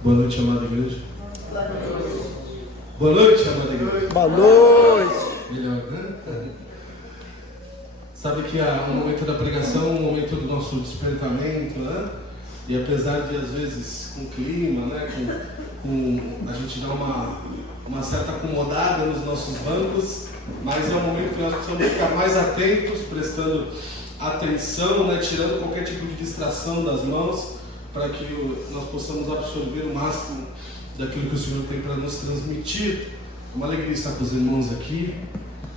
Boa noite, amada igreja. Boa noite. Boa noite, amada igreja. Boa noite. Melhor, né? Sabe que o momento da pregação é um momento do nosso despertamento, né? E apesar de, às vezes, com o clima, né? A gente dá uma certa acomodada nos nossos bancos, mas é um momento que nós precisamos ficar mais atentos, prestando atenção, né? Tirando qualquer tipo de distração das mãos, para que nós possamos absorver o máximo daquilo que o Senhor tem para nos transmitir. É uma alegria estar com os irmãos aqui.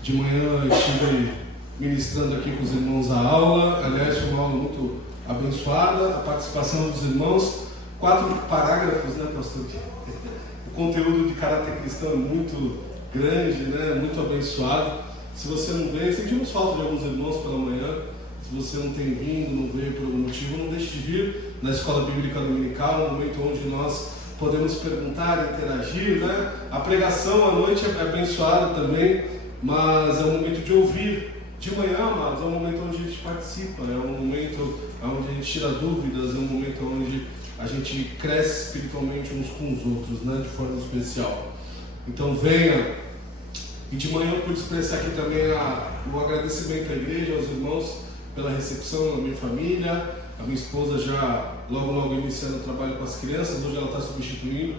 De manhã eu estive ministrando aqui com os irmãos a aula. Aliás, foi uma aula muito abençoada. A participação dos irmãos, 4 parágrafos, né, pastor? O conteúdo de caráter cristão é muito grande, né? Muito abençoado. Se você não veio, sentimos falta de alguns irmãos pela manhã. Se você não tem vindo, não veio por algum motivo, não deixe de vir na Escola Bíblica Dominical, um momento onde nós podemos perguntar, interagir, né? A pregação à noite é abençoada também, mas é um momento de ouvir. De manhã, amados, é um momento onde a gente participa, é um momento onde a gente tira dúvidas, é um momento onde a gente cresce espiritualmente uns com os outros, né? De forma especial. Então venha. E de manhã eu pude expressar aqui também o agradecimento à igreja, aos irmãos, pela recepção da minha família. A minha esposa já logo iniciando o trabalho com as crianças. Hoje ela está substituindo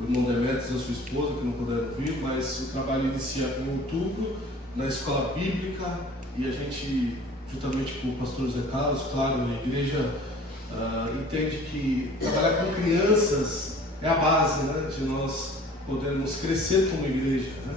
o irmão Demetrios e a sua esposa, que não puderam vir, mas o trabalho inicia em outubro na escola bíblica, e a gente, juntamente com o pastor Zé Carlos, claro, a igreja entende que trabalhar com crianças é a base, né, de nós podermos crescer como igreja, né?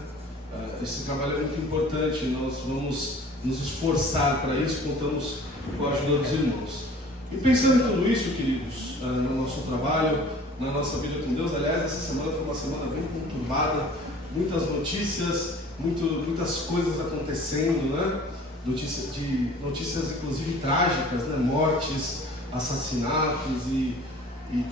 Esse trabalho é muito importante, nós vamos nos esforçar para isso, contamos com a ajuda dos irmãos. E pensando em tudo isso, queridos, no nosso trabalho, na nossa vida com Deus, aliás, essa semana foi uma semana bem conturbada, muitas notícias, muitas coisas acontecendo, né? Notícias inclusive trágicas, né? Mortes, assassinatos e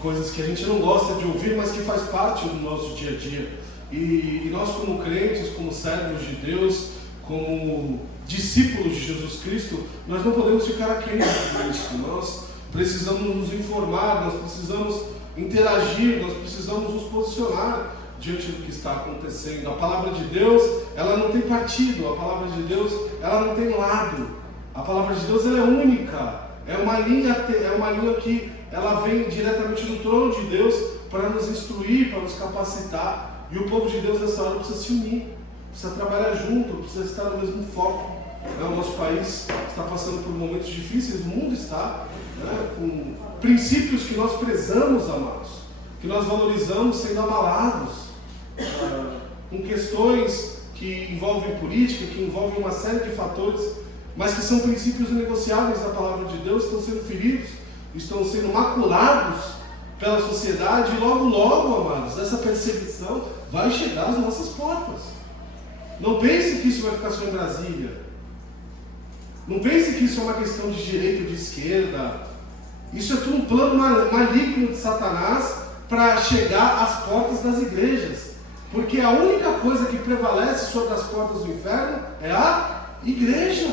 coisas que a gente não gosta de ouvir, mas que faz parte do nosso dia a dia. E nós, como crentes, como servos de Deus, como discípulos de Jesus Cristo, nós não podemos ficar aquém disso. Nós precisamos nos informar, nós precisamos interagir, nós precisamos nos posicionar diante do que está acontecendo. A palavra de Deus, ela não tem partido, a palavra de Deus, ela não tem lado. A palavra de Deus, ela é única. É uma linha que ela vem diretamente do trono de Deus para nos instruir, para nos capacitar. E o povo de Deus nessa hora precisa se unir, precisa trabalhar junto, precisa estar no mesmo foco. O nosso país está passando por momentos difíceis, o mundo está, né, com princípios que nós prezamos, amados, que nós valorizamos sendo abalados, com questões que envolvem política, que envolvem uma série de fatores, mas que são princípios inegociáveis da palavra de Deus, estão sendo feridos, estão sendo maculados pela sociedade, e logo, amados, essa perseguição vai chegar às nossas portas. Não pense que isso vai ficar só em Brasília. Não pense que isso é uma questão de direita ou de esquerda. Isso é tudo um plano maligno de Satanás para chegar às portas das igrejas. Porque a única coisa que prevalece sobre as portas do inferno é a igreja.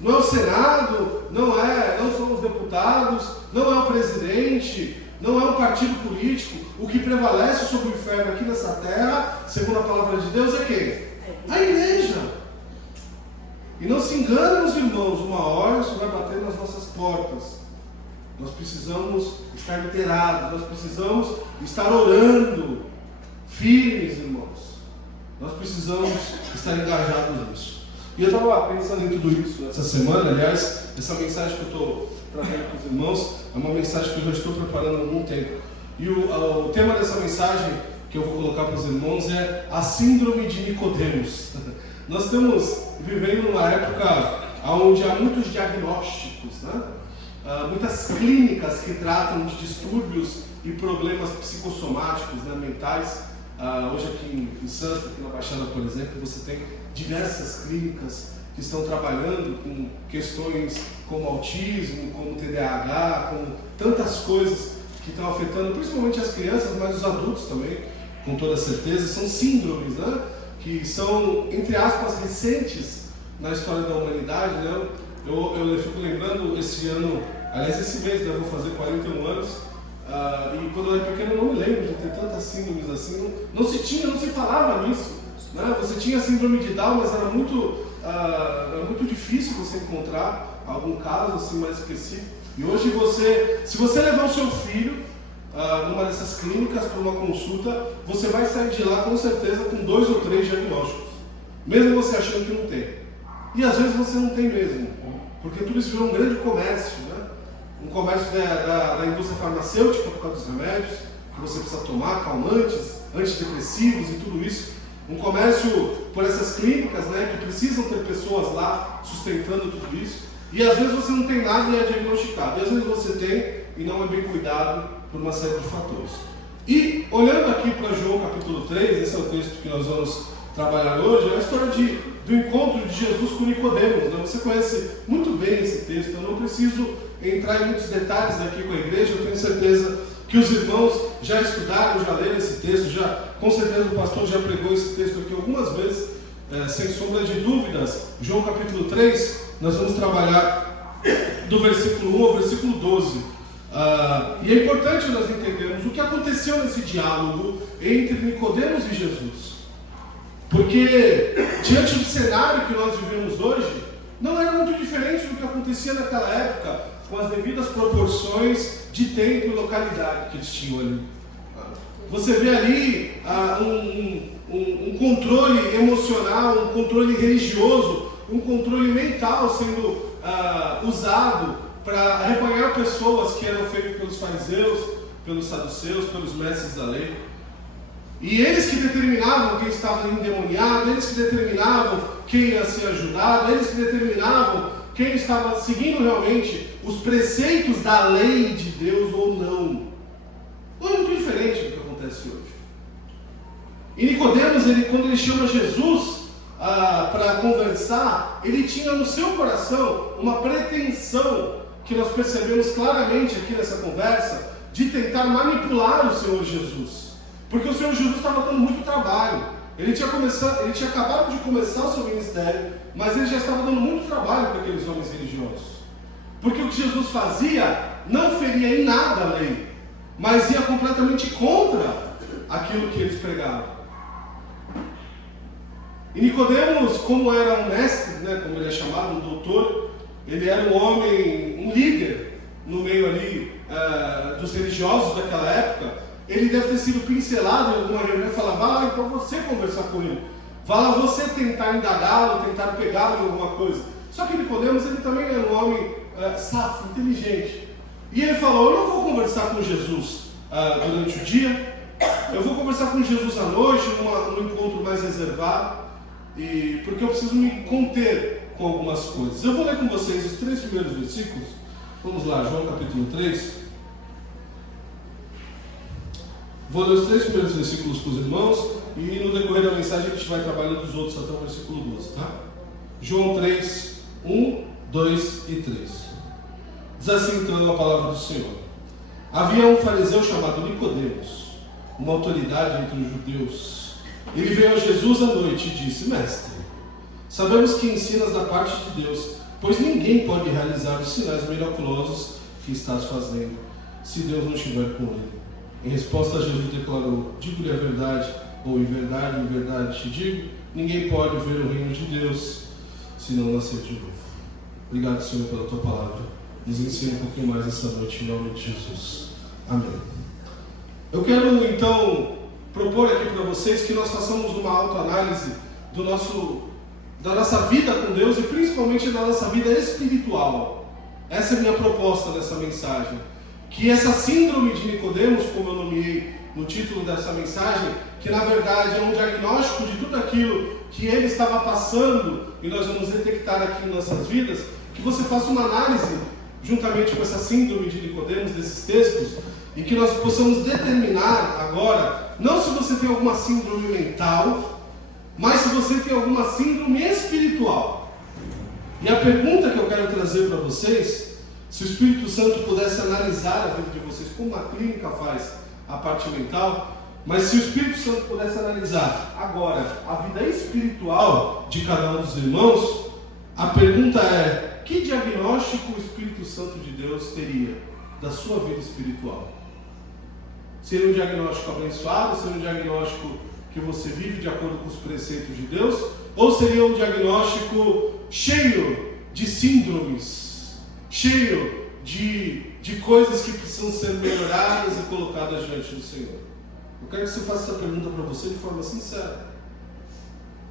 Não é o Senado, não são os deputados, não é o presidente, não é um partido político. O que prevalece sobre o inferno aqui nessa terra, segundo a palavra de Deus, é quem? A igreja. E não se enganem os irmãos, uma hora isso vai bater nas nossas portas. Nós precisamos estar inteirados, nós precisamos estar orando, firmes, irmãos. Nós precisamos estar engajados nisso. E eu estava pensando em tudo isso essa semana. Aliás, essa mensagem que eu estou trazendo para os irmãos é uma mensagem que eu já estou preparando há algum tempo. E o tema dessa mensagem que eu vou colocar para os irmãos é a síndrome de Nicodemos. Nós estamos vivendo numa época onde há muitos diagnósticos, né? Muitas clínicas que tratam de distúrbios e problemas psicossomáticos, né, mentais. Hoje aqui em Santos, aqui na Baixada, por exemplo, você tem diversas clínicas que estão trabalhando com questões como autismo, como TDAH, como tantas coisas que estão afetando principalmente as crianças, mas os adultos também, com toda certeza. São síndromes, né, que são, entre aspas, recentes na história da humanidade, né? Eu fico lembrando esse ano, aliás esse mês, né, eu vou fazer 41 anos, e quando eu era pequeno eu não me lembro de ter tantas síndromes assim. Não se falava nisso. Né? Você tinha síndrome de Down, mas era muito difícil você encontrar algum caso assim mais específico. E hoje se você levar o seu filho numa dessas clínicas para uma consulta, você vai sair de lá com certeza com 2 ou 3 diagnósticos, mesmo você achando que não tem. E às vezes você não tem mesmo, porque tudo isso virou um grande comércio, né? Um comércio da indústria farmacêutica por causa dos remédios que você precisa tomar, calmantes, antidepressivos e tudo isso. Um comércio por essas clínicas, né, que precisam ter pessoas lá sustentando tudo isso. E às vezes você não tem nada e é diagnosticado. E às vezes você tem e não é bem cuidado por uma série de fatores. E olhando aqui para João capítulo 3, esse é o texto que nós vamos trabalhar hoje, é a história do encontro de Jesus com Nicodemos. Né? Você conhece muito bem esse texto, eu não preciso entrar em muitos detalhes aqui com a igreja, eu tenho certeza que os irmãos já estudaram, já leram esse texto, com certeza o pastor já pregou esse texto aqui algumas vezes, sem sombra de dúvidas. João capítulo 3, nós vamos trabalhar do versículo 1 ao versículo 12. E é importante nós entendermos o que aconteceu nesse diálogo entre Nicodemos e Jesus. Porque, diante do cenário que nós vivemos hoje, não era muito diferente do que acontecia naquela época, com as devidas proporções de tempo e localidade que eles tinham ali. Você vê ali um controle emocional, um controle religioso, um controle mental sendo usado para arrebanhar pessoas que eram feitas pelos fariseus, pelos saduceus, pelos mestres da lei. E eles que determinavam quem estava endemoniado, eles que determinavam quem ia ser ajudado, eles que determinavam quem estava seguindo realmente os preceitos da lei de Deus ou não. Não é muito diferente do que acontece hoje. E Nicodemos, quando ele chama Jesus para conversar, ele tinha no seu coração uma pretensão, que nós percebemos claramente aqui nessa conversa, de tentar manipular o Senhor Jesus. Porque o Senhor Jesus estava dando muito trabalho. Ele tinha acabado de começar o seu ministério, mas ele já estava dando muito trabalho para aqueles homens religiosos. Porque o que Jesus fazia não feria em nada a lei, mas ia completamente contra aquilo que eles pregavam. E Nicodemos, como era um mestre, né, como ele é chamado, um doutor, ele era um homem, um líder no meio ali dos religiosos daquela época. Ele deve ter sido pincelado em alguma reunião e falar: vá lá então você conversar com ele, vá lá você tentar indagá-lo, tentar pegá-lo em alguma coisa. Só que Nicodemos, ele também era um homem safo, inteligente. E ele falou: eu não vou conversar com Jesus durante o dia, eu vou conversar com Jesus à noite, num encontro mais reservado, porque eu preciso me conter com algumas coisas. Eu vou ler com vocês os 3 primeiros versículos. Vamos lá, João capítulo 3. Vou ler os 3 primeiros versículos para os irmãos e no decorrer da mensagem a gente vai trabalhando os outros até o versículo 12, tá? João 3, 1, 2 e 3. Diz assim então a palavra do Senhor: havia um fariseu chamado Nicodemos, uma autoridade entre os judeus. Ele veio a Jesus à noite e disse: mestre, sabemos que ensinas da parte de Deus, pois ninguém pode realizar os sinais miraculosos que estás fazendo, se Deus não estiver com ele. Em resposta, Jesus declarou: digo-lhe a verdade, ou em verdade te digo, ninguém pode ver o reino de Deus se não nascer de novo. Obrigado, Senhor, pela tua palavra. Nos ensina um pouquinho mais essa noite, em nome de Jesus. Amém. Eu quero então propor aqui para vocês que nós façamos uma autoanálise da nossa vida com Deus e principalmente da nossa vida espiritual. Essa é a minha proposta nessa mensagem. Que essa síndrome de Nicodemos, como eu nomeei no título dessa mensagem, que na verdade é um diagnóstico de tudo aquilo que ele estava passando, e nós vamos detectar aqui em nossas vidas, que você faça uma análise, juntamente com essa síndrome de Nicodemos, desses textos, e que nós possamos determinar agora, não se você tem alguma síndrome mental, mas se você tem alguma síndrome espiritual. E a pergunta que eu quero trazer para vocês: se o Espírito Santo pudesse analisar a vida de vocês, como a clínica faz a parte mental, mas se o Espírito Santo pudesse analisar agora a vida espiritual de cada um dos irmãos, a pergunta é: que diagnóstico o Espírito Santo de Deus teria da sua vida espiritual? Seria um diagnóstico abençoado? Seria um diagnóstico que você vive de acordo com os preceitos de Deus? Ou seria um diagnóstico cheio de síndromes, cheio de coisas que precisam ser melhoradas e colocadas diante do Senhor? Eu quero que você faça essa pergunta para você de forma sincera.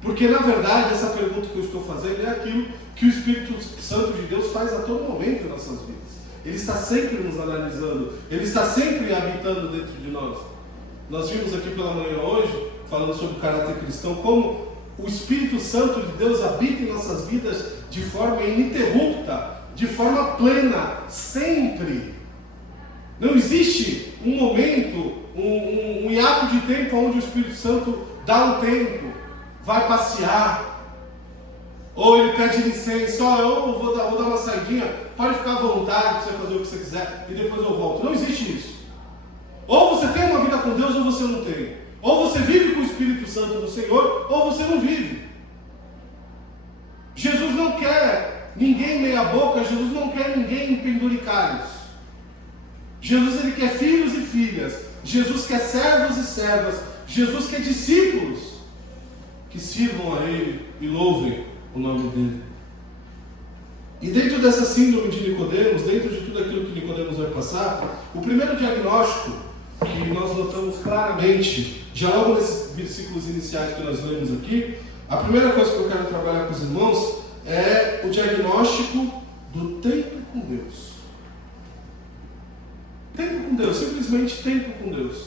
Porque, na verdade, essa pergunta que eu estou fazendo é aquilo que o Espírito Santo de Deus faz a todo momento em nossas vidas. Ele está sempre nos analisando, Ele está sempre habitando dentro de nós. Nós vimos aqui pela manhã hoje, falando sobre o caráter cristão, como o Espírito Santo de Deus habita em nossas vidas de forma ininterrupta, de forma plena, sempre. Não existe um momento, um hiato de tempo onde o Espírito Santo dá um tempo, vai passear, ou ele pede licença, eu vou dar uma saidinha, pode ficar à vontade para você fazer o que você quiser e depois eu volto. Não existe isso. Ou você tem uma vida com Deus ou você não tem. Ou você vive com o Espírito Santo do Senhor ou você não vive. Jesus não quer ninguém meia boca, Jesus não quer ninguém em penduricalhos. Jesus, ele quer filhos e filhas. Jesus quer servos e servas. Jesus quer discípulos que sirvam a Ele e louvem o nome dEle. E dentro dessa síndrome de Nicodemos, dentro de tudo aquilo que Nicodemos vai passar, o primeiro diagnóstico que nós notamos claramente, já logo nesses versículos iniciais que nós lemos aqui, a primeira coisa que eu quero trabalhar com os irmãos é o diagnóstico do tempo com Deus. Tempo com Deus, simplesmente tempo com Deus.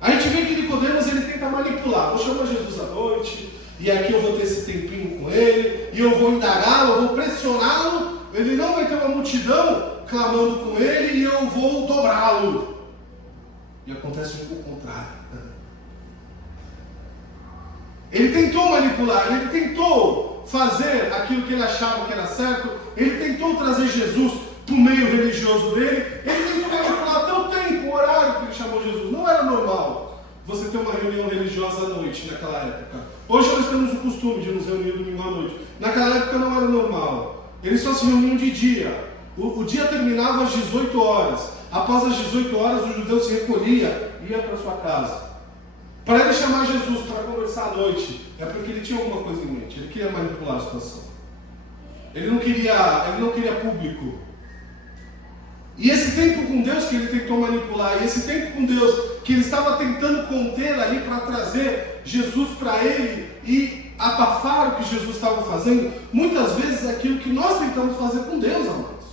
A gente vê que Nicodemos, ele tenta manipular. Vou chamar Jesus à noite, e aqui eu vou ter esse tempinho com ele, e eu vou indagá-lo, eu vou pressioná-lo, ele não vai ter uma multidão clamando com ele, e eu vou dobrá-lo. E acontece o contrário. Ele tentou manipular, ele tentou fazer aquilo que ele achava que era certo, ele tentou trazer Jesus para o meio religioso dele, ele tentou manipular até o tempo, o horário que ele chamou Jesus. Não era normal você ter uma reunião religiosa à noite naquela época. Hoje nós temos o costume de nos reunir domingo à noite. Naquela época não era normal. Eles só se reuniam de dia. O dia terminava às 18 horas. Após as 18 horas o judeu se recolhia e ia para sua casa. Para ele chamar Jesus para conversar à noite, é porque ele tinha alguma coisa em mente. Ele queria manipular a situação. Ele não queria público. E esse tempo com Deus que ele tentou manipular, e esse tempo com Deus que ele estava tentando conter ali para trazer Jesus para ele e abafar o que Jesus estava fazendo, muitas vezes é aquilo que nós tentamos fazer com Deus, amados.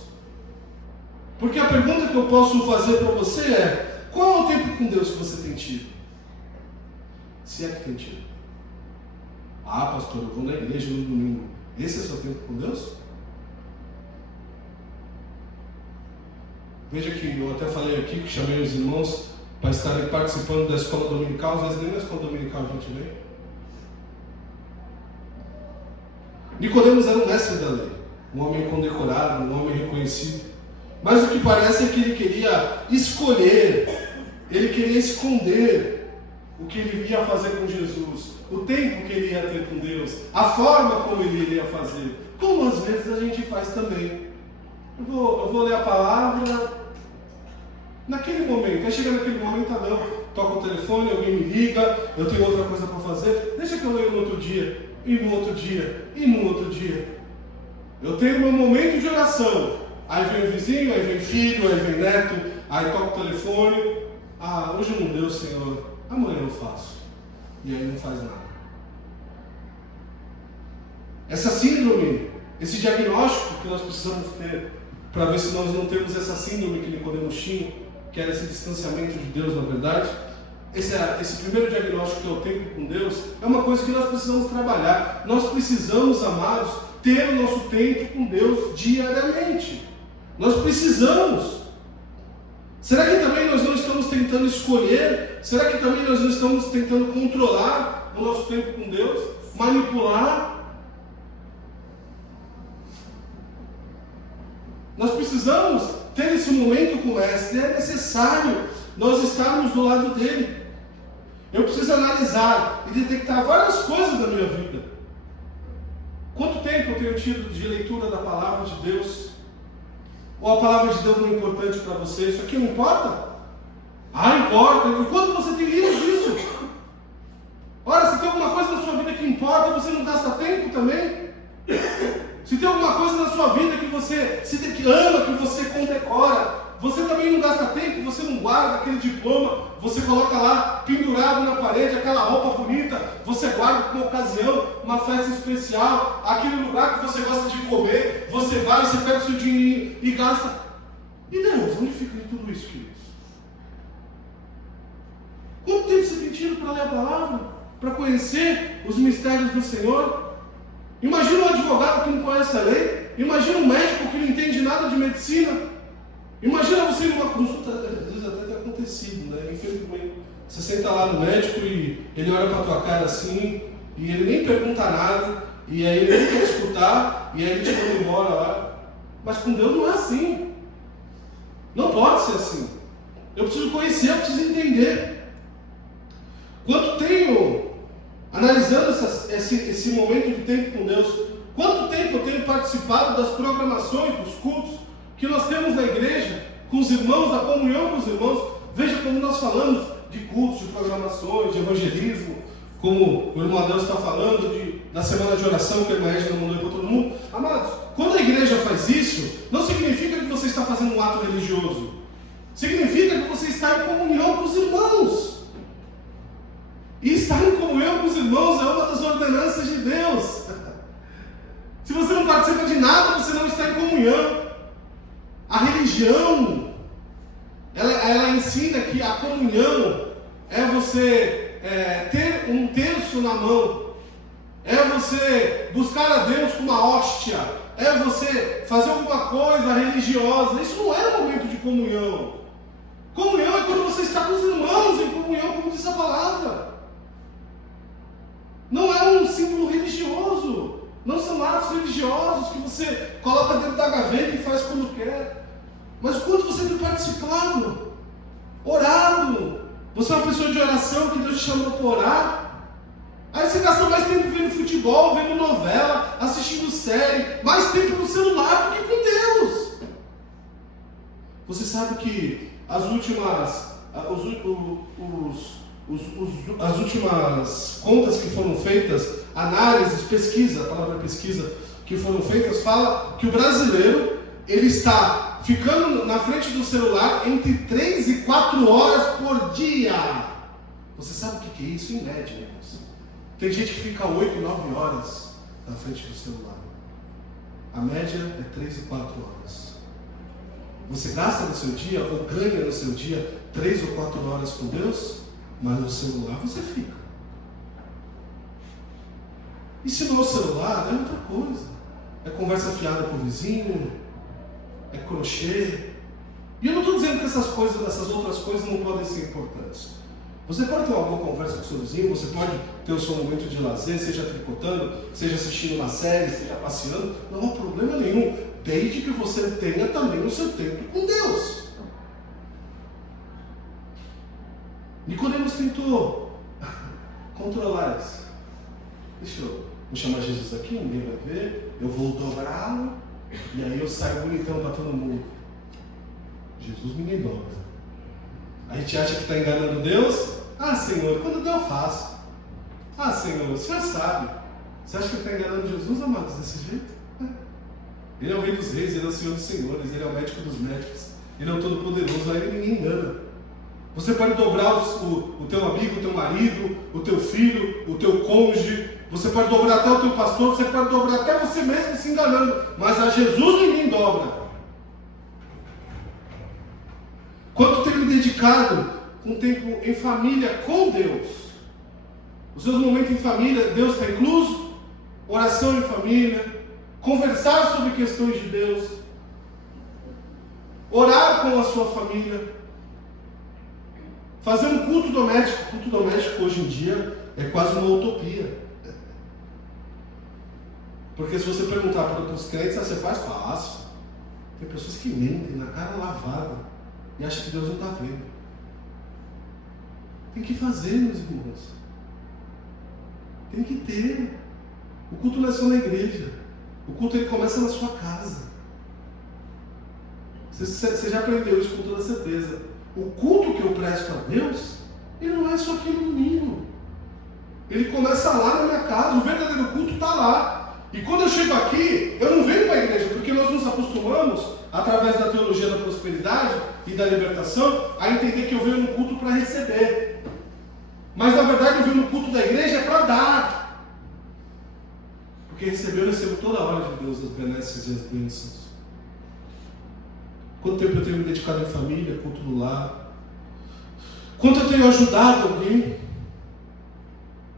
Porque a pergunta que eu posso fazer para você é: qual é o tempo com Deus que você tem tido? Se é que tem tido. Ah, pastor, eu vou na igreja no domingo. Esse é o seu tempo com Deus? Veja que eu até falei aqui, que chamei os irmãos para estarem participando da escola dominical. Às vezes nem na escola dominical a gente vem. Nicodemos era um mestre da lei, um homem condecorado, um homem reconhecido. Mas o que parece é que ele queria escolher, ele queria esconder o que ele ia fazer com Jesus, o tempo que ele ia ter com Deus, a forma como ele iria fazer, como às vezes a gente faz também. Eu vou ler a palavra naquele momento. Aí chega naquele momento, não, toca o telefone, alguém me liga, eu tenho outra coisa para fazer, deixa que eu leio no outro dia, e no outro dia, e no outro dia. Eu tenho meu momento de oração. Aí vem o vizinho, aí vem filho, aí vem neto, aí toca o telefone. Ah, hoje não deu, Senhor, amanhã eu faço. E aí não faz nada. Essa síndrome, esse diagnóstico que nós precisamos ter, para ver se nós não temos essa síndrome que Nicodemos tinha, que era esse distanciamento de Deus, na verdade. Esse primeiro diagnóstico, que é o tempo com Deus, é uma coisa que nós precisamos trabalhar. Nós precisamos, amados, ter o nosso tempo com Deus diariamente. Nós precisamos. Será que também nós não estamos tentando escolher? Será que também nós não estamos tentando controlar o nosso tempo com Deus? Manipular? Nós precisamos ter esse momento com o Mestre. É necessário nós estarmos do lado dele. Eu preciso analisar e detectar várias coisas da minha vida. Quanto tempo eu tenho tido de leitura da palavra de Deus? Ou a palavra de Deus não é importante para você? Isso aqui não importa? Ah, importa. Enquanto você tem livros disso. Ora, se tem alguma coisa na sua vida que importa, você não gasta tempo também? Se tem alguma coisa na sua vida que você que ama, que você condecora, você também não gasta tempo, você não guarda aquele diploma, você coloca lá pendurado na parede, aquela roupa bonita, você guarda para uma ocasião, uma festa especial, aquele lugar que você gosta de comer, você vai, você pega o seu dinheiro e gasta. E Deus, onde fica de tudo isso, queridos? Quanto tempo você tem tido para ler a palavra? Para conhecer os mistérios do Senhor? Imagina um advogado que não conhece a lei, imagina um médico que não entende nada de medicina. Imagina você numa consulta, às vezes até tem acontecido, né? Infelizmente, você senta lá no médico e ele olha para a tua cara assim, e ele nem pergunta nada, e aí ele nem quer escutar, e aí ele te manda embora lá. Mas com Deus não é assim. Não pode ser assim. Eu preciso conhecer, eu preciso entender. Quanto tenho, analisando esse momento de tempo com Deus, quanto tempo eu tenho participado das programações, dos cultos que nós temos na igreja, com os irmãos, da comunhão com os irmãos. Veja como nós falamos de cultos, de programações, de evangelismo, como o irmão Adeus está falando da semana de oração que a irmã Regina mandou para todo mundo. Amados, quando a igreja faz isso, não significa que você está fazendo um ato religioso. Significa que você está em comunhão com os irmãos. E estar em comunhão com os irmãos é uma das ordenanças de Deus. Se você não participa de nada, você não está em comunhão. A religião, ela ensina que a comunhão é você ter um terço na mão, é você buscar a Deus com uma hóstia, é você fazer alguma coisa religiosa. Isso não é um momento de comunhão. Comunhão é quando você está com os irmãos em comunhão, como diz a palavra. Não é um símbolo religioso. Não são atos religiosos que você coloca dentro da gaveta e faz quando quer. Mas o quanto você tem participado, orado. Você é uma pessoa de oração que Deus te chamou para orar. Aí você gasta mais tempo vendo futebol, vendo novela, assistindo série, mais tempo no celular do que com Deus. Você sabe que as últimas contas que foram feitas, análises, pesquisa, a palavra pesquisa, que foram feitas, fala que o brasileiro, ele está ficando na frente do celular entre 3 e 4 horas por dia. Você sabe o que é isso em média, irmãos? Tem gente que fica 8, 9 horas na frente do celular. A média é 3 e 4 horas. Você gasta no seu dia, ou ganha no seu dia, 3 ou 4 horas com Deus, mas no celular você fica. E se não é o celular, é outra coisa. É conversa fiada com o vizinho, é crochê. E eu não estou dizendo que essas outras coisas não podem ser importantes. Você pode ter uma boa conversa com o seu vizinho, você pode ter o seu momento de lazer, seja tricotando, seja assistindo uma série, seja passeando, não há problema nenhum, desde que você tenha também o seu tempo com Deus. Nicodemos tentou controlar isso. Deixa eu chamar Jesus aqui, ninguém vai ver, eu vou dobrá-lo, e aí eu saio bonitão para todo mundo. Jesus ninguém dobra. A gente acha que está enganando Deus. Ah, Senhor, quando Deus faz. Ah, Senhor, o Senhor sabe. Você acha que está enganando Jesus, amados, desse jeito? Ele é o Rei dos Reis, Ele é o Senhor dos Senhores, Ele é o médico dos médicos, Ele é o Todo-Poderoso, a Ele ninguém engana. Você pode dobrar o teu amigo, o teu marido, o teu filho, o teu cônjuge, você pode dobrar até o teu pastor, você pode dobrar até você mesmo se enganando, mas a Jesus ninguém dobra. Quanto tenho me dedicado um tempo em família com Deus? Os seus momentos em família, Deus está incluso? Oração em família, conversar sobre questões de Deus, orar com a sua família, fazer um culto doméstico. Culto doméstico hoje em dia é quase uma utopia. Porque se você perguntar para os crentes, você faz? Faço. Tem pessoas que mentem na cara lavada e acham que Deus não está vendo. Tem que fazer, meus irmãos. Tem que ter. O culto não é só na igreja. O culto ele começa na sua casa. Você já aprendeu isso com toda certeza. o culto que eu presto a Deus, ele não é só aqui no domingo. Ele começa lá na minha casa, o verdadeiro culto está lá. E quando eu chego aqui, eu não venho para a igreja, porque nós nos acostumamos, através da teologia da prosperidade e da libertação, a entender que eu venho no culto para receber. Mas na verdade eu venho no culto da igreja para dar. Porque receber eu recebo toda hora de Deus as benesses e as bênçãos. Quanto tempo eu tenho me dedicado em família, culto no lar? Quanto eu tenho ajudado alguém?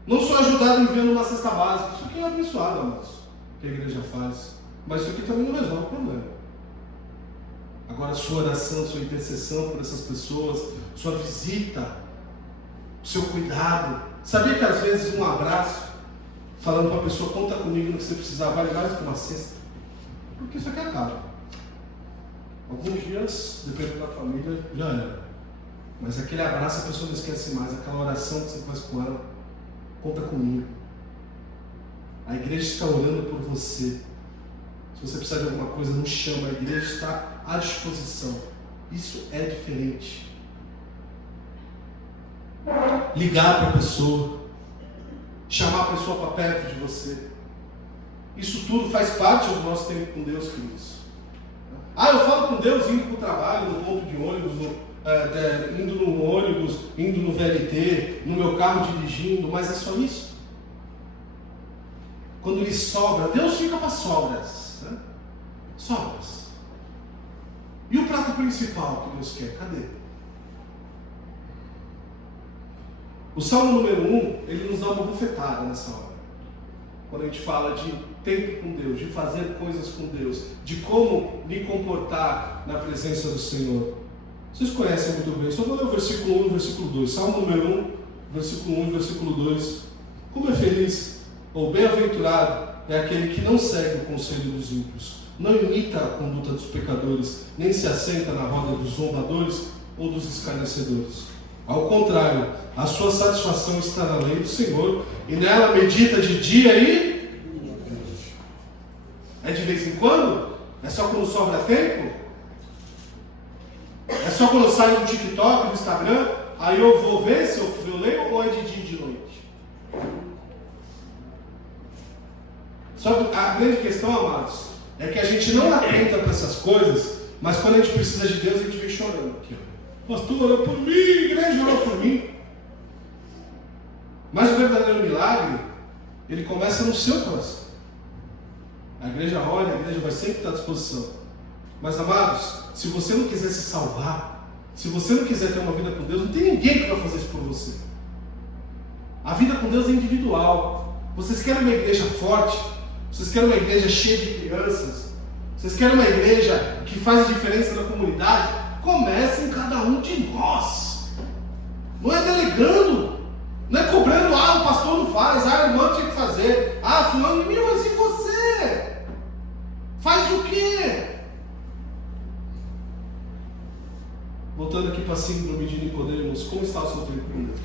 Não sou ajudado enviando uma cesta básica. Isso aqui é abençoado, amados, que a igreja faz. Mas isso aqui também não resolve o problema. Agora, sua oração, sua intercessão por essas pessoas, sua visita, seu cuidado. Sabia que às vezes um abraço, falando para a pessoa, conta comigo no que você precisar, vale mais do que uma cesta? Porque isso aqui acaba. Alguns dias, dependendo da família, já era. Mas aquele abraço a pessoa não esquece mais. Aquela oração que você faz com ela, conta comigo. A igreja está orando por você. Se você precisar de alguma coisa, não chama. A igreja está à disposição. Isso é diferente. Ligar para a pessoa, chamar a pessoa para perto de você. Isso tudo faz parte do nosso tempo com Deus, queridos. Eu falo com Deus indo para o trabalho, no ponto de ônibus, indo no ônibus, indo no VLT, no meu carro dirigindo, mas é só isso. Quando lhe sobra, Deus fica para sobras, né? Sobras. E o prato principal que Deus quer, cadê? O Salmo número 1, ele nos dá uma bufetada nessa hora. Quando a gente fala de tempo com Deus, de fazer coisas com Deus, de como me comportar na presença do Senhor. Vocês conhecem muito bem, só vou ler o versículo 1 e o versículo 2. Salmo número 1, versículo 1 e versículo 2. Como é feliz, ou bem-aventurado, é aquele que não segue o conselho dos ímpios, não imita a conduta dos pecadores, nem se assenta na roda dos zombadores ou dos escarnecedores. Ao contrário, a sua satisfação está na lei do Senhor, e nela medita de dia e... É de vez em quando? É só quando sobra tempo? É só quando eu saio do TikTok, do Instagram, aí eu vou ver se eu leio, ou é de dia e de noite? Só que a grande questão, amados, é que a gente não atenta para essas coisas, mas quando a gente precisa de Deus, a gente vem chorando aqui. Pastor, ora por mim, igreja, ora por mim. Mas o verdadeiro milagre, ele começa no seu coração. A igreja olha, a igreja vai sempre estar à disposição. Mas, amados, se você não quiser se salvar, se você não quiser ter uma vida com Deus, não tem ninguém que vai fazer isso por você. A vida com Deus é individual. Vocês querem uma igreja forte? Vocês querem uma igreja cheia de crianças? Vocês querem uma igreja que faz a diferença na comunidade? Comece em cada um de nós. Não é delegando, não é cobrando, o pastor não faz, a irmã tinha que fazer, fulano, mas e você? Faz o quê? Voltando aqui para a síndrome de Nicodemos, como está o seu tempo com Deus?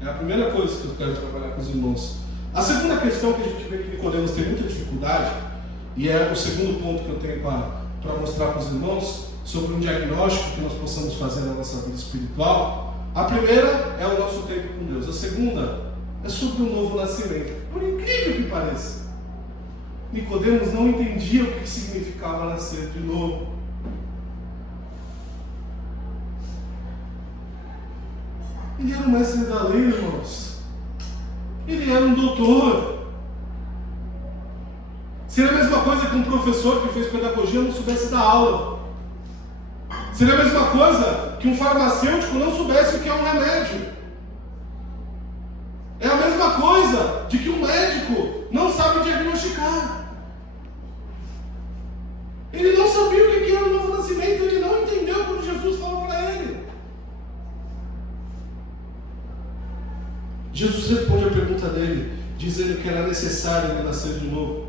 É a primeira coisa que eu quero trabalhar com os irmãos. A segunda questão que a gente vê que Nicodemos tem muita dificuldade, e é o segundo ponto que eu tenho para mostrar para os irmãos, sobre um diagnóstico que nós possamos fazer na nossa vida espiritual. A primeira é o nosso tempo com Deus. A segunda é sobre o novo nascimento. Por incrível que pareça, Nicodemos não entendia o que significava nascer de novo. Ele era um mestre da lei, irmãos. Ele era um doutor. Seria a mesma coisa que um professor que fez pedagogia não soubesse dar aula. Seria a mesma coisa que um farmacêutico não soubesse o que é um remédio. É a mesma coisa de que um médico não sabe diagnosticar. Ele não sabia o que era o novo nascimento, ele não entendeu quando Jesus falou para ele. Jesus responde a pergunta dele, dizendo que era necessário ele nascer de novo.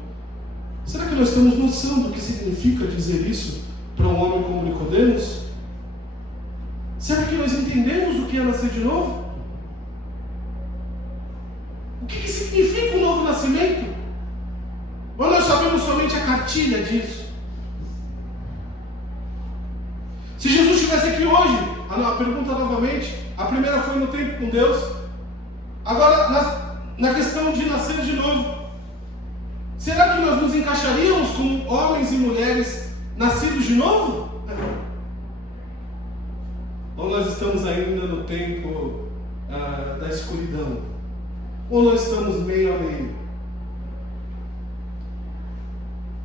Será que nós temos noção do que significa dizer isso para um homem como Nicodemos? Será que nós entendemos o que é nascer de novo? O que significa o novo nascimento? Ou nós sabemos somente a cartilha disso? Se Jesus estivesse aqui hoje, A pergunta novamente, a primeira foi no tempo com Deus, agora na questão de nascer de novo. Será que nós nos encaixaríamos como homens e mulheres nascidos de novo? Ou nós estamos ainda no tempo da escuridão? Ou nós estamos meio a meio?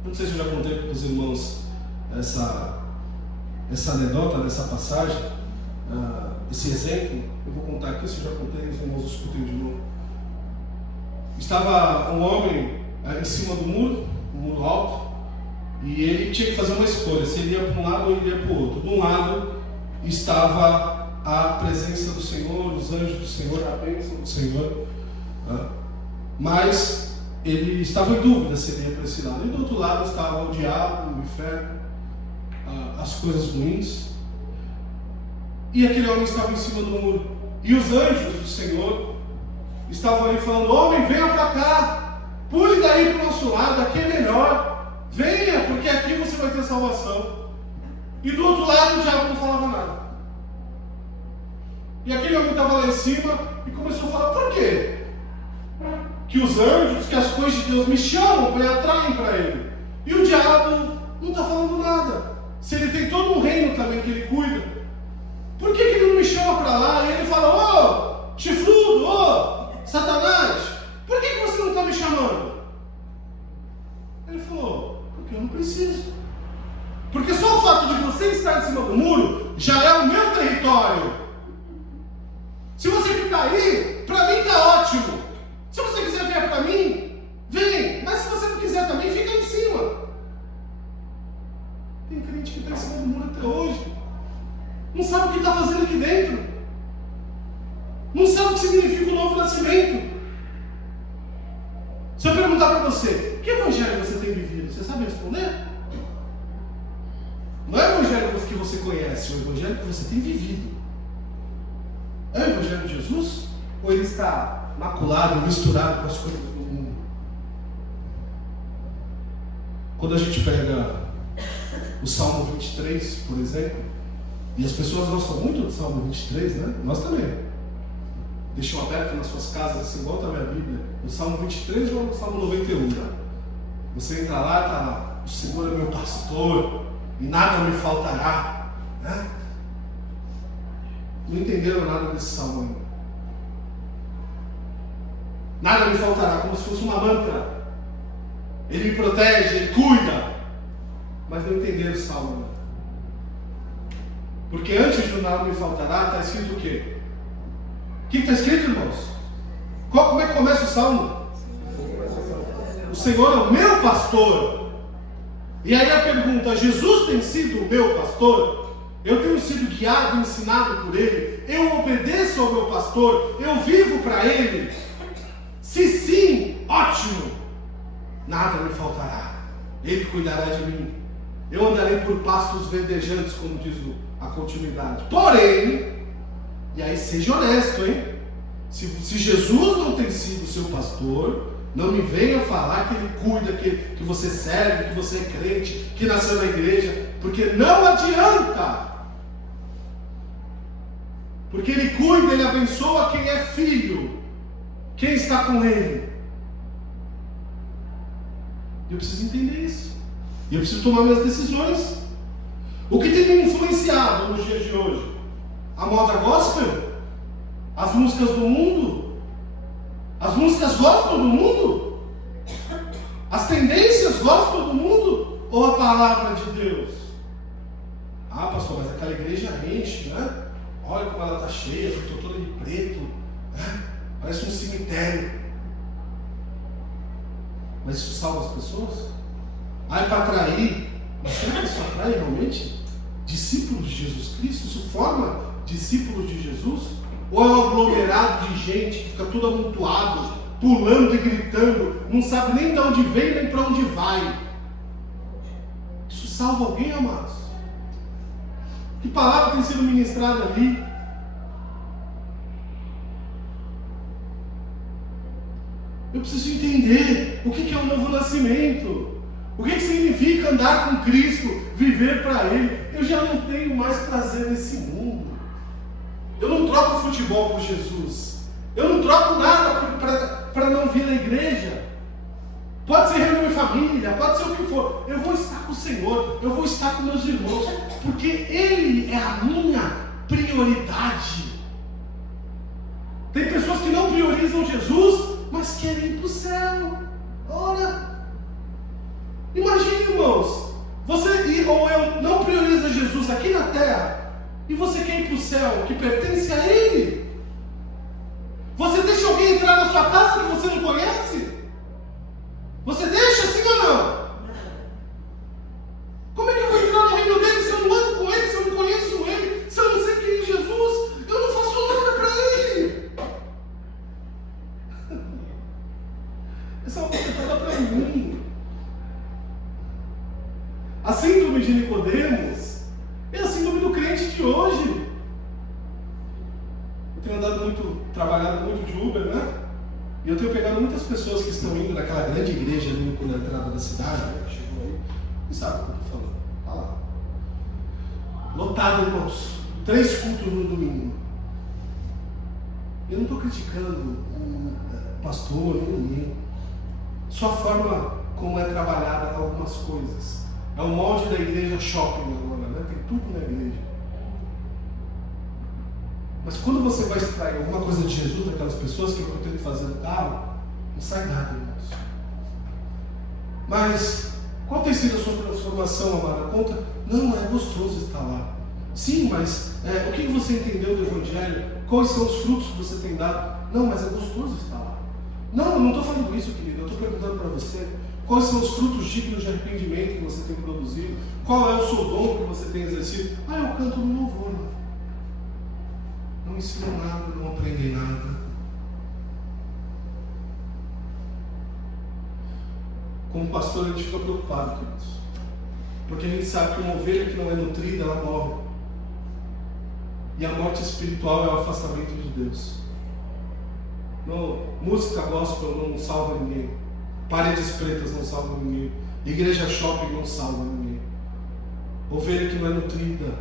Não sei se eu já contei para os irmãos essa anedota dessa passagem, esse exemplo. Eu vou contar aqui, se eu já contei, os irmãos escutem de novo. Estava um homem em cima do muro, um muro alto, e ele tinha que fazer uma escolha, se ele ia para um lado ou ele ia para o outro. De um lado estava a presença do Senhor, os anjos do Senhor, a bênção do Senhor, mas ele estava em dúvida se ele ia para esse lado. E do outro lado estava o diabo, o inferno, as coisas ruins. E aquele homem estava em cima do muro, e os anjos do Senhor estavam ali falando: homem, venha para cá, pule daí para o nosso lado, aqui é melhor, venha, porque aqui você vai ter salvação. E do outro lado o diabo não falava nada. E aquele homem estava lá em cima e começou a falar: por quê? Que os anjos, que as coisas de Deus me chamam, me atraem para ele. E o diabo não está falando nada. Se ele tem todo um reino também que ele cuida, por que ele não me chama para lá? E ele fala: ô, chifrudo, ô, Satanás, por que você não está me chamando? Ele falou: porque eu não preciso. Porque só o fato de você estar em cima do muro já é o meu território. Se você ficar aí, para mim está ótimo. Se você quiser vir para mim, vem. Mas se você não quiser também, fica em cima. Tem crente que está em cima do muro até hoje. Não sabe o que está fazendo aqui dentro. Não sabe o que significa o novo nascimento. Se eu perguntar para você: que evangelho você tem vivido? Você sabe responder? Não é o evangelho que você conhece, é o evangelho que você tem vivido. É o evangelho de Jesus? Ou ele está maculado, misturado com as coisas do mundo? Quando a gente pega o Salmo 23, por exemplo, e as pessoas gostam muito do Salmo 23, né? Nós também. Deixam aberto nas suas casas, assim, igual está a minha Bíblia, no Salmo 23 ou no Salmo 91, né? Você entra lá, está lá: o Senhor é meu pastor e nada me faltará, né? Não entenderam nada desse salmo ainda. Nada me faltará, como se fosse uma mantra. Ele me protege, ele cuida. Mas não entenderam o salmo ainda. Porque antes do nada me faltará, está escrito o quê? O que está escrito, irmãos? Como é que começa o salmo? O Senhor é o meu pastor. E aí a pergunta: Jesus tem sido o meu pastor? Eu tenho sido guiado, ensinado por Ele? Eu obedeço ao meu pastor? Eu vivo para Ele? Se sim, ótimo! Nada me faltará. Ele cuidará de mim. Eu andarei por pastos verdejantes, como diz a continuidade. Porém, e aí seja honesto, hein? Se Jesus não tem sido seu pastor, não me venha falar que Ele cuida, que você serve, que você é crente, que nasceu na igreja, porque não adianta. Porque Ele cuida, Ele abençoa quem é filho, quem está com Ele. Eu preciso entender isso. E eu preciso tomar minhas decisões. O que tem me influenciado nos dias de hoje? A moda gospel? As músicas do mundo? As músicas gospel do mundo? As tendências gospel do mundo? Ou a palavra de Deus? Ah, pastor, mas aquela igreja enche, né? Olha como ela está cheia, estou toda de preto, né? Parece um cemitério. Mas isso salva as pessoas? Ah, é para atrair. Mas será que isso atrai realmente discípulos de Jesus Cristo? Isso forma discípulos de Jesus? Ou é um aglomerado de gente que fica tudo amontoado, pulando e gritando, não sabe nem de onde vem nem para onde vai? Isso salva alguém, amados? Que palavra tem sido ministrada ali? Eu preciso entender o que é um novo nascimento. O que significa andar com Cristo, viver para Ele? Eu já não tenho mais prazer nesse mundo. troco futebol por Jesus. Eu não troco nada para não vir à igreja. Pode ser reunião em família, pode ser o que for. Eu vou estar com o Senhor, eu vou estar com meus irmãos, porque Ele é a minha prioridade. Tem pessoas que não priorizam Jesus, mas querem ir para o céu. Ora, imagine, irmãos, você ou eu não prioriza Jesus aqui na terra, e você quer ir para o céu, que pertence a Ele. Você deixa alguém entrar na sua casa que você não conhece? Você deixa, sim ou não? Como é que eu vou entrar no reino dele se eu não ando com ele, se eu não conheço ele, se eu não sei quem é Jesus? Eu não faço nada para ele. Essa é uma coisa toda para mim. A síndrome de Nicodemos é a síndrome do crente de hoje. Eu tenho trabalhado muito de Uber, né? E eu tenho pegado muitas pessoas que estão indo naquela grande igreja ali na entrada da cidade, chegou aí, e sabe o que eu estou falando? Está lá. Lotado, irmãos. 3 cultos no domingo. Eu não estou criticando o pastor, nem ninguém. Só a forma como é trabalhada algumas coisas. É o molde da igreja shopping agora, né? Tem tudo na igreja. Mas quando você vai extrair alguma coisa de Jesus daquelas pessoas, que é o que eu tento fazer no carro, não sai nada, irmãos. Mas qual tem sido a sua transformação, amada? Conta, não, é gostoso estar lá. Sim, mas o que você entendeu do Evangelho? Quais são os frutos que você tem dado? Não, mas é gostoso estar lá. Não, eu não estou falando isso, querido. Eu estou perguntando para você, quais são os frutos dignos de arrependimento que você tem produzido? Qual é o seu dom que você tem exercido? Ah, eu canto no louvor, mano. Não ensinam nada, não aprendem nada. Como pastor, a gente fica preocupado, queridos. Porque a gente sabe que uma ovelha que não é nutrida, ela morre. E a morte espiritual é o afastamento de Deus. Não, música gospel não salva ninguém. Paredes pretas não salvam ninguém. Igreja shopping não salva ninguém. Ovelha que não é nutrida,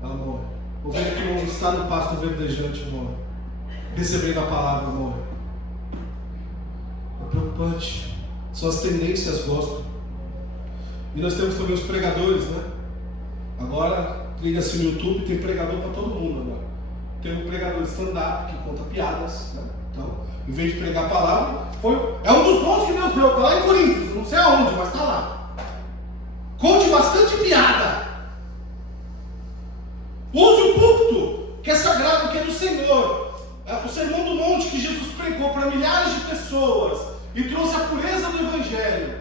ela morre. Ovelha que não está no pasto verdejante morre. Recebendo a palavra morre. É preocupante. São as tendências gospel. E nós temos também os pregadores, né? Agora, liga-se no YouTube, tem pregador para todo mundo agora. Tem um pregador stand-up que conta piadas, né? Então, em vez de pregar a palavra, é um dos dons que Deus deu. Está lá em Coríntios, não sei aonde, mas está lá. Conte bastante piada. Use o púlpito, que é sagrado, que é do Senhor. O sermão do monte que Jesus pregou para milhares de pessoas e trouxe a pureza do Evangelho,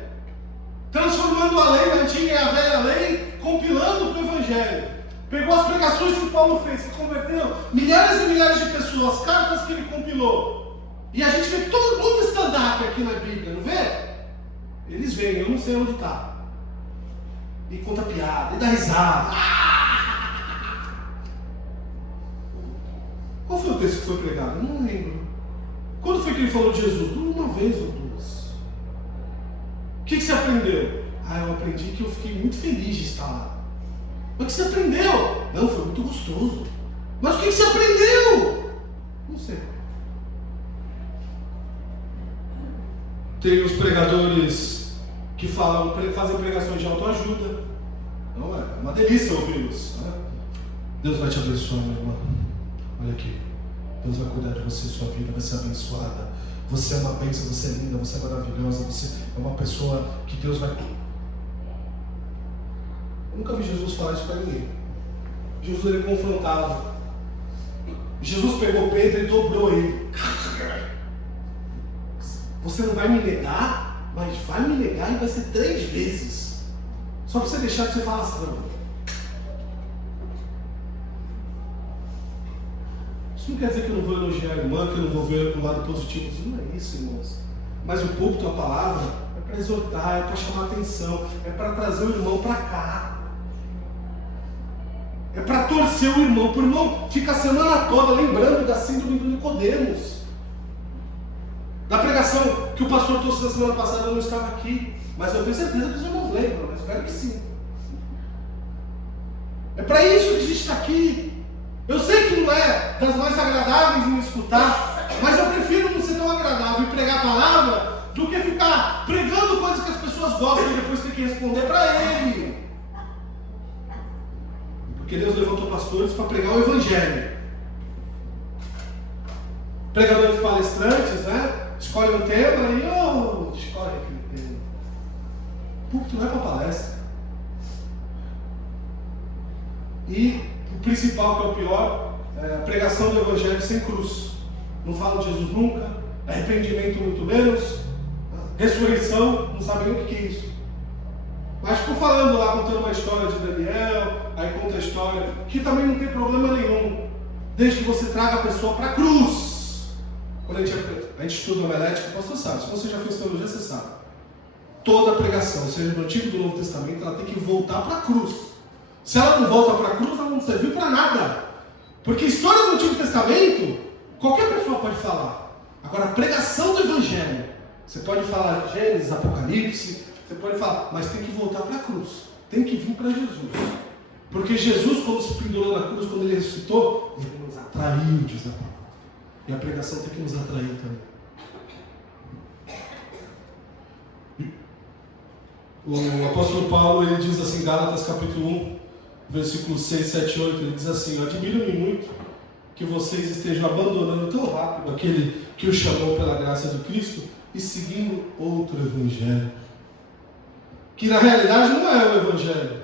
transformando a lei antiga e a velha lei, compilando para o Evangelho. Pegou as pregações que Paulo fez, que converteram milhares e milhares de pessoas, as cartas que ele compilou. E a gente vê todo mundo stand-up aqui na Bíblia, não vê? Eles veem, eu não sei onde está. E conta piada, e dá risada. Qual foi o texto que foi pregado? Eu não lembro. Quando foi que ele falou de Jesus? Uma vez ou duas. O que você aprendeu? Eu aprendi que eu fiquei muito feliz de estar lá. Mas o que você aprendeu? Não, foi muito gostoso. Mas o que você aprendeu? Não sei. Tem os pregadores que fazem pregações de autoajuda. Não é uma delícia ouvi-los. Né? Deus vai te abençoar, meu irmão. Olha aqui. Deus vai cuidar de você, sua vida vai ser abençoada. Você é uma bênção, você é linda, você é maravilhosa, você é uma pessoa que Deus vai... Eu nunca vi Jesus falar isso para ninguém. Jesus, ele confrontava. Jesus pegou Pedro e dobrou ele. Você não vai me negar, mas vai me negar e vai ser 3 vezes. Só para você deixar de ser falastrão. Isso não quer dizer que eu não vou elogiar a irmã, que eu não vou ver o lado positivo. Isso não é isso, irmãos. Mas o púlpito, a palavra, é para exortar, é para chamar atenção, é para trazer o irmão para cá. É para torcer o irmão ficar a semana toda lembrando da síndrome do Nicodemos. Da pregação que o pastor trouxe na semana passada, eu não estava aqui, mas eu tenho certeza que os irmãos lembram, eu espero que sim. É para isso que a gente está aqui. Eu sei que não é das mais agradáveis em escutar, mas eu prefiro não ser tão agradável e pregar a palavra do que ficar pregando coisas que as pessoas gostam e depois ter que responder para ele. Porque Deus levantou pastores para pregar o Evangelho. Pregadores palestrantes, né? Escolhe um tema e escolhe aquele tema. Púlpito não é para palestra. E o principal, que é o pior, é a pregação do Evangelho sem cruz. Não fala de Jesus nunca, arrependimento muito menos, ressurreição, não sabe nem o que é isso. Mas ficou falando lá, contando uma história de Daniel, aí conta a história, que também não tem problema nenhum, desde que você traga a pessoa para a cruz. Quando a gente estuda homilética, o pastor sabe, se você já fez teologia, você sabe. Toda pregação, seja do Antigo ou do Novo Testamento, ela tem que voltar para a cruz. Se ela não volta para a cruz, ela não serviu para nada. Porque história do Antigo Testamento, qualquer pessoa pode falar. Agora, a pregação do Evangelho, você pode falar Gênesis, Apocalipse, você pode falar, mas tem que voltar para a cruz. Tem que vir para Jesus. Porque Jesus, quando se pendurou na cruz, quando ele ressuscitou, ele nos atraiu, diz a palavra. E a pregação tem que nos atrair também. O apóstolo Paulo, ele diz assim, Gálatas capítulo 1, versículos 6, 7 e 8, ele diz assim: admiro-me muito que vocês estejam abandonando tão rápido aquele que o chamou pela graça de Cristo e seguindo outro evangelho, que na realidade não é o evangelho.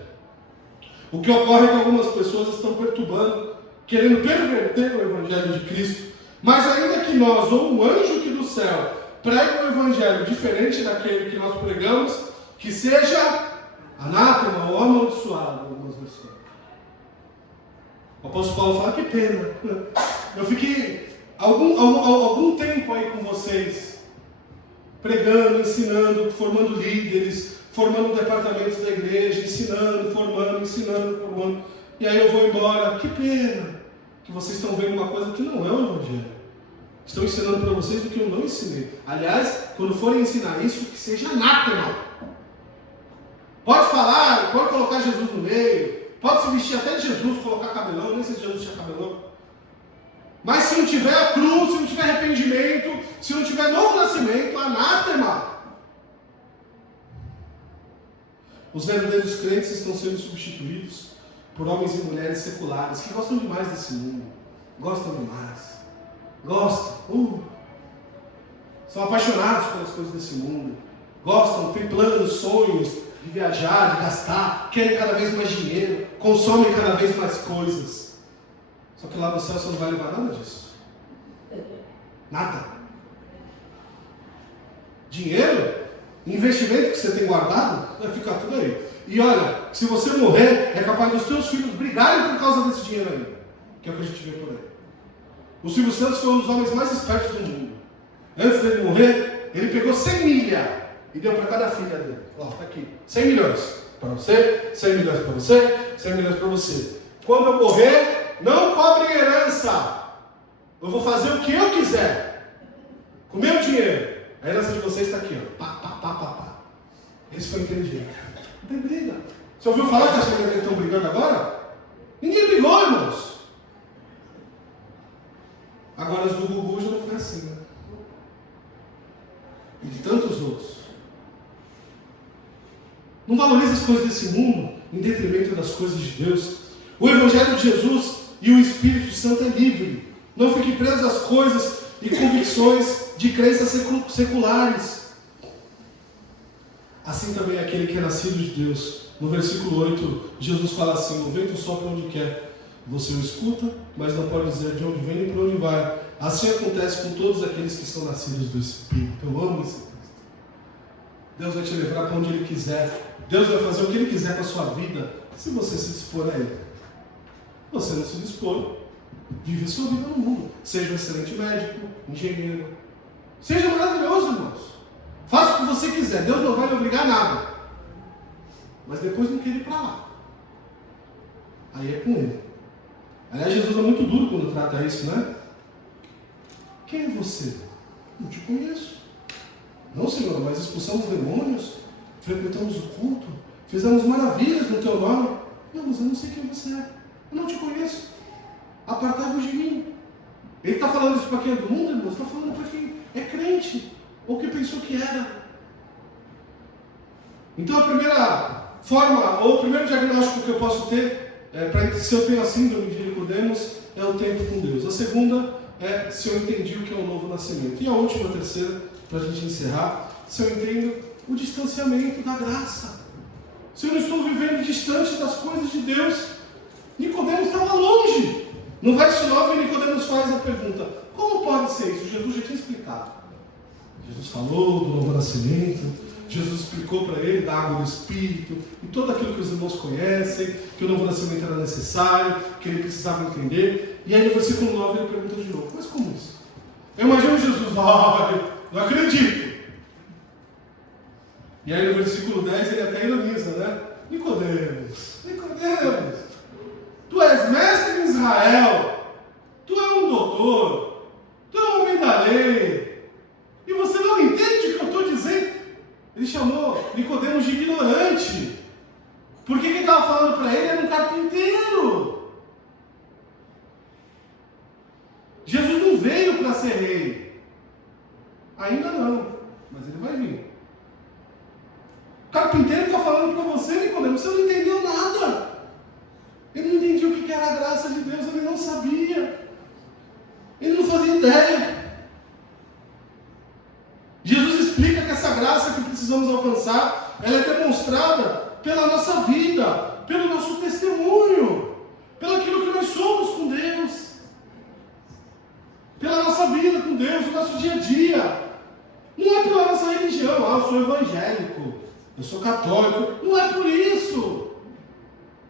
O que ocorre é que algumas pessoas estão perturbando, querendo perverter o evangelho de Cristo, mas ainda que nós, ou um anjo que do céu, pregue um evangelho diferente daquele que nós pregamos, que seja anátema ou amaldiçoado, algumas versões. O apóstolo Paulo fala, que pena. Eu fiquei algum tempo aí com vocês, pregando, ensinando, formando líderes, formando departamentos da igreja, ensinando, formando. E aí eu vou embora. Que pena que vocês estão vendo uma coisa que não é o evangelho. Estou ensinando para vocês o que eu não ensinei. Aliás, quando forem ensinar isso, que seja anátema. Pode falar, pode colocar Jesus no meio, pode se vestir até de Jesus, colocar cabelão, nem sei se Jesus tinha cabelão. Mas se não tiver a cruz, se não tiver arrependimento, se não tiver novo nascimento, anátema. Os verdadeiros crentes estão sendo substituídos por homens e mulheres seculares que gostam demais desse mundo. Gostam demais. Gostam. São apaixonados pelas coisas desse mundo. Gostam, têm planos, sonhos de viajar, de gastar, querem cada vez mais dinheiro, consomem cada vez mais coisas. Só que lá no céu você não vai levar nada disso. Nada. Dinheiro, investimento que você tem guardado, vai ficar tudo aí. E olha, se você morrer, é capaz dos seus filhos brigarem por causa desse dinheiro aí. Que é o que a gente vê por aí. O Silvio Santos foi um dos homens mais espertos do mundo. Antes dele morrer, ele pegou 100 milhas e deu para cada filha dele. Ó, tá aqui, 100 milhões para você, 100 milhões para você, 100 milhões para você. Quando eu morrer, não cobrem herança. Eu vou fazer o que eu quiser. Com o meu dinheiro. A herança de vocês está aqui, ó. Pá. Esse foi inteligente. Não tem briga. Você ouviu falar que as famílias estão brigando agora? Ninguém brigou, irmãos. Agora as do Gugu já não foi assim, né? E de tantos outros. Não valoriza as coisas desse mundo em detrimento das coisas de Deus. O Evangelho de Jesus e o Espírito Santo é livre. Não fique preso às coisas e convicções de crenças seculares. Assim também aquele que é nascido de Deus. No versículo 8, Jesus fala assim: o vento sopra onde quer. Você o escuta, mas não pode dizer de onde vem nem para onde vai. Assim acontece com todos aqueles que são nascidos do Espírito. Eu amo esse texto. Deus vai te levar para onde Ele quiser. Deus vai fazer o que Ele quiser com a sua vida, se você se dispor a Ele. Você não se dispor, vive a sua vida no mundo. Seja um excelente médico, engenheiro. Seja maravilhoso, irmãos. Faça o que você quiser. Deus não vai lhe obrigar a nada. Mas depois não quer ir para lá. Aí é com Ele. Aliás, Jesus é muito duro quando trata isso, né? Quem é você? Não te conheço. Não, Senhor, mas expulsamos demônios, frequentamos o culto, fizemos maravilhas no teu nome. Não, mas eu não sei quem você é. Eu não te conheço. apartai-vos de mim. Ele está falando isso para quem é do mundo, irmãos? Está falando para quem é crente, ou que pensou que era. Então a primeira forma, ou o primeiro diagnóstico que eu posso ter, para se eu tenho a síndrome de Nicodemos, é o tempo com Deus. A segunda é se eu entendi o que é o novo nascimento. E a última, a terceira, para a gente encerrar, se eu entendo o distanciamento da graça. Se eu não estou vivendo distante das coisas de Deus. Nicodemos estava longe. No verso 9, Nicodemos faz a pergunta: como pode ser isso? Jesus já tinha explicado. Jesus falou do novo nascimento. Jesus explicou para ele da água do Espírito e tudo aquilo que os irmãos conhecem, que o novo nascimento era necessário, que ele precisava entender. E aí no versículo 9 ele pergunta de novo: mas como isso? Eu imagino Jesus: olha, não acredito. E aí no versículo 10 ele até ironiza, né? Nicodemos, tu és mestre em Israel, tu és um doutor, tu és um homem da lei, e você não entende o que eu estou dizendo? Ele chamou Nicodemos de ignorante, porque quem estava falando para ele era um carpinteiro. Jesus não veio para ser rei, ainda não, mas ele vai vir. O carpinteiro está falando para você, Nicodemos, você não entendeu nada. Ele não entendia o que era a graça de Deus, ele não sabia, ele não fazia ideia. Jesus explica que essa graça que precisamos alcançar, ela é demonstrada pela nossa vida, pelo nosso testemunho, pelo aquilo que nós somos com Deus, pela nossa vida com Deus, o nosso dia a dia. Não é pela nossa religião: eu sou evangélico, eu sou católico. Não é por isso.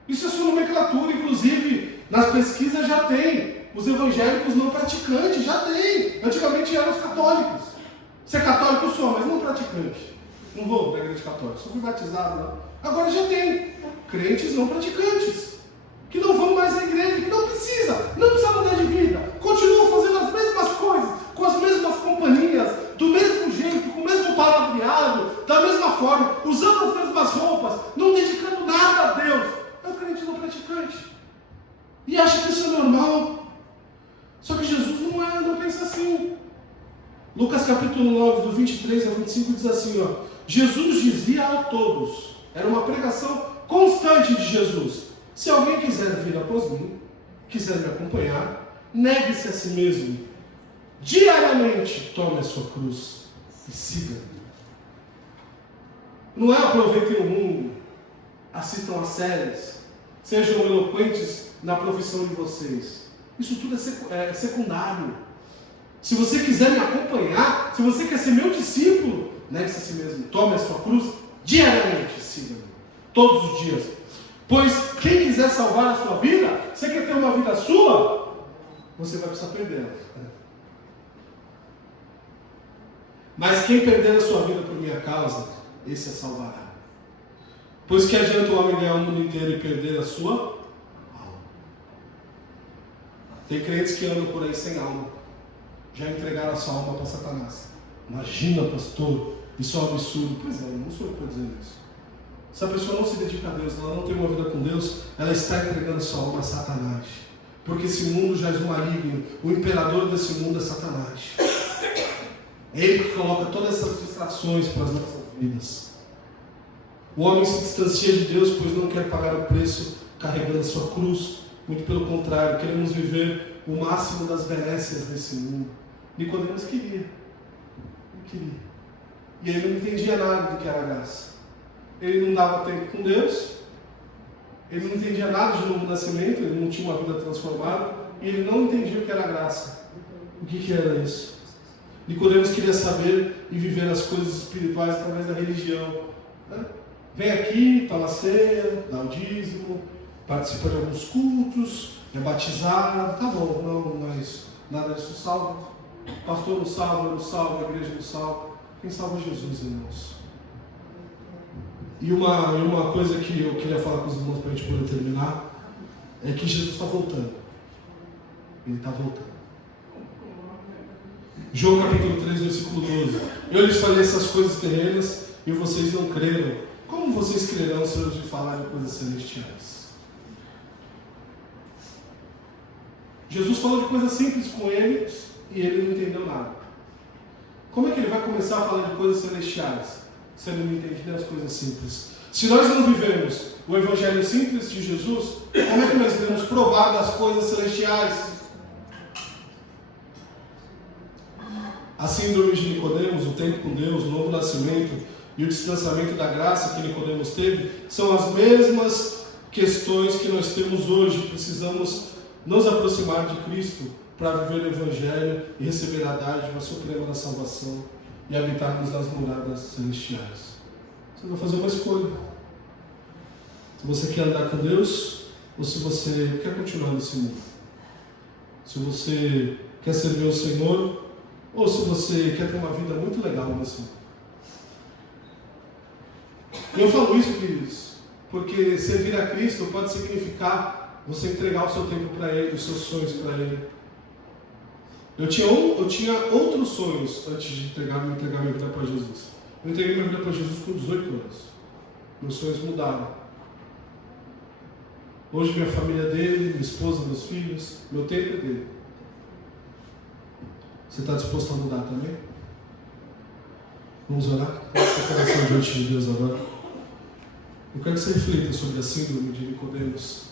Isso é sua nomenclatura. Inclusive, nas pesquisas já tem os evangélicos não praticantes, já tem. Antigamente eram os católicos. Você é católico, eu sou, mas não praticante. Não vou da igreja católica, só fui batizado lá. Agora já tem crentes não praticantes, que não vão mais à igreja, que não precisa mudar de vida. Continuam fazendo as mesmas coisas, com as mesmas companhias, do mesmo jeito, com o mesmo palavreado, da mesma forma, usando as mesmas roupas, não dedicando nada a Deus. É o crente não praticante. E acha que isso é normal. Só que Jesus não pensa assim. Lucas capítulo 9, do 23 ao 25 diz assim, Jesus dizia a todos, era uma pregação constante de Jesus: se alguém quiser vir após mim, quiser me acompanhar, negue-se a si mesmo, diariamente tome a sua cruz e siga-me. Não é aproveitem o mundo, assistam a séries, sejam eloquentes na profissão de vocês. Isso tudo é secundário. Se você quiser me acompanhar, se você quer ser meu discípulo, negue-se a si mesmo, tome a sua cruz diariamente, siga-me, todos os dias. Pois quem quiser salvar a sua vida, você quer ter uma vida sua, você vai precisar perdê-la. Mas quem perder a sua vida por minha causa, esse a salvará. Pois que adianta o homem ganhar o mundo inteiro e perder a sua alma? Tem crentes que andam por aí sem alma, já entregaram a sua alma para Satanás. Imagina, pastor, isso é um absurdo. Pois é, não sou eu que estou dizendo isso. Se a pessoa não se dedica a Deus, ela não tem uma vida com Deus, ela está entregando a sua alma a Satanás. Porque esse mundo já é um maligno. O imperador desse mundo é Satanás. É ele que coloca todas essas distrações para as nossas vidas. O homem se distancia de Deus, pois não quer pagar o preço carregando a sua cruz. Muito pelo contrário, queremos viver o máximo das benécias desse mundo. Nicodemos queria. Ele queria. E ele não entendia nada do que era graça. Ele não dava tempo com Deus. Ele não entendia nada de novo nascimento. Ele não tinha uma vida transformada. E ele não entendia o que era graça. O que era isso? Nicodemos queria saber e viver as coisas espirituais através da religião. Vem aqui, toma a ceia, dá o dízimo, participa de alguns cultos, é batizado, tá bom, não é isso. Nada disso salva. O pastor não salva, eu não salvo, a igreja não salva. Quem salva é Jesus, irmãos. E uma coisa que eu queria falar com os irmãos para a gente poder terminar, é que Jesus está voltando. Ele está voltando. João capítulo 3, versículo 12. Eu lhes falei essas coisas terrenas e vocês não creram. Como vocês crerão se eu lhes falar de coisas celestiais? Jesus falou de coisas simples com ele e ele não entendeu nada. Como é que ele vai começar a falar de coisas celestiais se ele não entende nem as coisas simples? Se nós não vivemos o evangelho simples de Jesus, como é que nós iremos provar das coisas celestiais? A síndrome de Nicodemos, o tempo com Deus, o novo nascimento e o distanciamento da graça que Nicodemos teve, são as mesmas questões que nós temos hoje. Precisamos nos aproximar de Cristo para viver o evangelho e receber a dádiva suprema da salvação e habitarmos nas moradas celestiais. Você vai fazer uma escolha. Se você quer andar com Deus ou se você quer continuar nesse mundo. Se você quer servir o Senhor ou se você quer ter uma vida muito legal nesse mundo. Eu falo isso, queridos, porque servir a Cristo pode significar você entregar o seu tempo para Ele, os seus sonhos para Ele. Eu tinha outros sonhos antes de entregar minha vida para Jesus. Eu entreguei minha vida para Jesus com 18 anos. Meus sonhos mudaram. Hoje minha família é dele, minha esposa, meus filhos, meu tempo é dele. Você está disposto a mudar também? Vamos orar? Coloque o coração diante de Deus agora. Eu quero que você reflita sobre a síndrome de Nicodemos.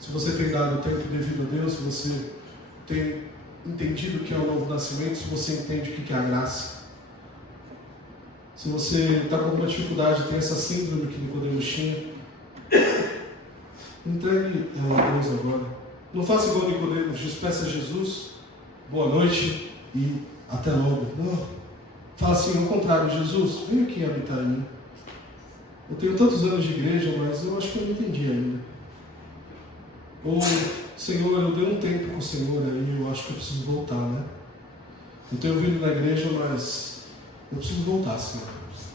Se você tem dado o tempo devido a Deus, se você tem entendido o que é o novo nascimento, se você entende o que é a graça. Se você está com alguma dificuldade, tem essa síndrome que Nicodemos tinha, entregue ela a Deus agora. Não faça igual Nicodemos, despeça a Jesus, boa noite e até logo. Não. Fala assim, ao contrário, Jesus, vem aqui habitar em mim. Eu tenho tantos anos de igreja, mas eu acho que eu não entendi ainda. Ou, Senhor, eu dei um tempo com o Senhor aí, eu acho que eu preciso voltar, né? Eu tenho vindo na igreja, mas eu preciso voltar, Senhor.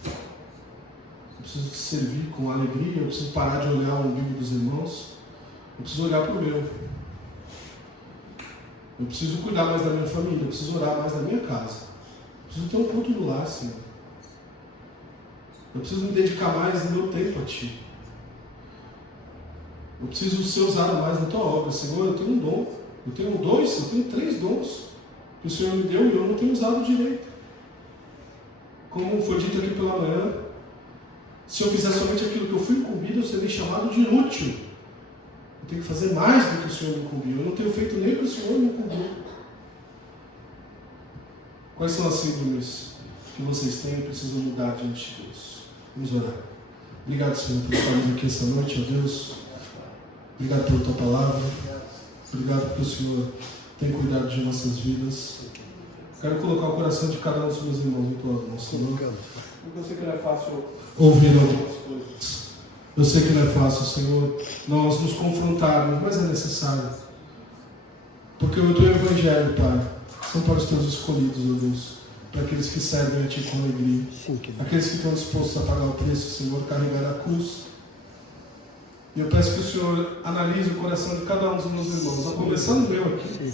Eu preciso te servir com alegria, eu preciso parar de olhar o umbigo dos irmãos, eu preciso olhar para o meu. Eu preciso cuidar mais da minha família, eu preciso orar mais na minha casa. Eu preciso ter um culto do lar, Senhor. Eu preciso me dedicar mais no meu tempo a Ti. Eu preciso ser usado mais na Tua obra. Senhor, eu tenho um dom. Eu tenho 2, eu tenho 3 dons que o Senhor me deu e eu não tenho usado direito. Como foi dito aqui pela manhã, se eu fizer somente aquilo que eu fui incumbido, eu serei chamado de inútil. Eu tenho que fazer mais do que o Senhor me incumbiu. Eu não tenho feito nem o que o Senhor me incumbiu. Quais são as síndromes que vocês têm e precisam mudar diante de Deus? Vamos orar. Obrigado, Senhor, por estarmos aqui esta noite, ó Deus. Obrigado pela Tua palavra. Obrigado porque o Senhor tem cuidado de nossas vidas. Quero colocar o coração de cada um dos meus irmãos em Tua mão, Senhor. Eu sei que não é fácil ouvir algumas coisas. Eu sei que não é fácil, Senhor, nós nos confrontarmos, mas é necessário. Porque o Teu Evangelho, Pai, são para os Teus escolhidos, ó Deus. Para aqueles que servem a Ti com alegria. Aqueles que estão dispostos a pagar o preço, Senhor, carregar a cruz. E eu peço que o Senhor analise o coração de cada um dos meus irmãos, a começando o meu aqui.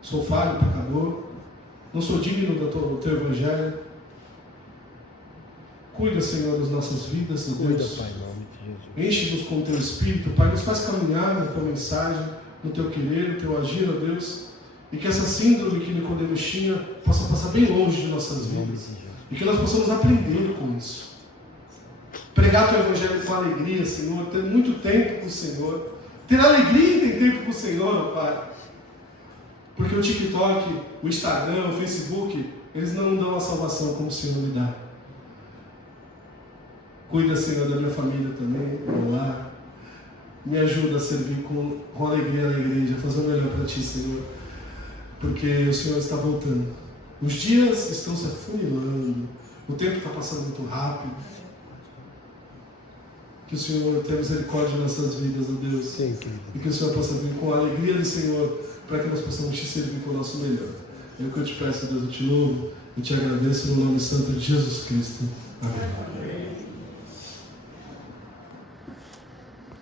Sou falho, pecador, não sou digno do Teu Evangelho. Cuida, Senhor, das nossas vidas, ó Deus. Enche-nos com o Teu Espírito, Pai, nos faz caminhar na Tua mensagem, no Teu querer, no Teu agir, ó Deus. E que essa síndrome que Nicodemos tinha possa passar bem longe de nossas vidas. E que nós possamos aprender com isso. Pregar Teu Evangelho com alegria, Senhor. Ter muito tempo com o Senhor. Ter alegria em ter tempo com o Senhor, ó Pai. Porque o TikTok, o Instagram, o Facebook, eles não dão a salvação como o Senhor me dá. Cuida, Senhor, da minha família também, do meu lar. Me ajuda a servir com alegria na igreja, fazer o melhor para Ti, Senhor. Porque o Senhor está voltando. Os dias estão se afunilando. O tempo está passando muito rápido. Que o Senhor tenha misericórdia em nossas vidas, ó Deus. Sim, e que o Senhor possa vir com a alegria do Senhor, para que nós possamos Te servir com o nosso melhor. É o que eu Te peço, Deus, eu Te louvo, eu Te agradeço no nome santo de Jesus Cristo. Amém.